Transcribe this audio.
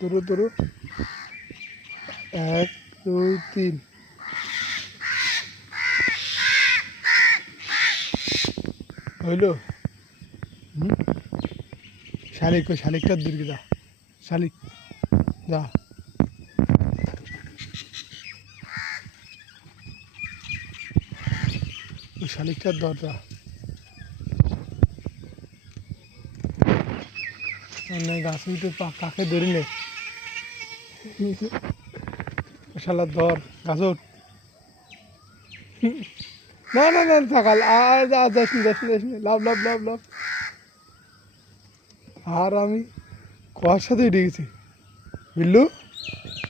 ধরো ধরো, 1 2 3। হইল। শালিক, ওই শালিকটার দিকে যা। শালিক যা। ওই শালিকটার দরজা গাছ উঠে কাকে ধরি নে। শালার ধর গাছ উঠ। না না না সকাল আর যাস নি যাস নি যাস নি, লাভ লাভ লাভ লাভ। আর আমি কুয়ার সাথে উঠে গেছি বিল্লু।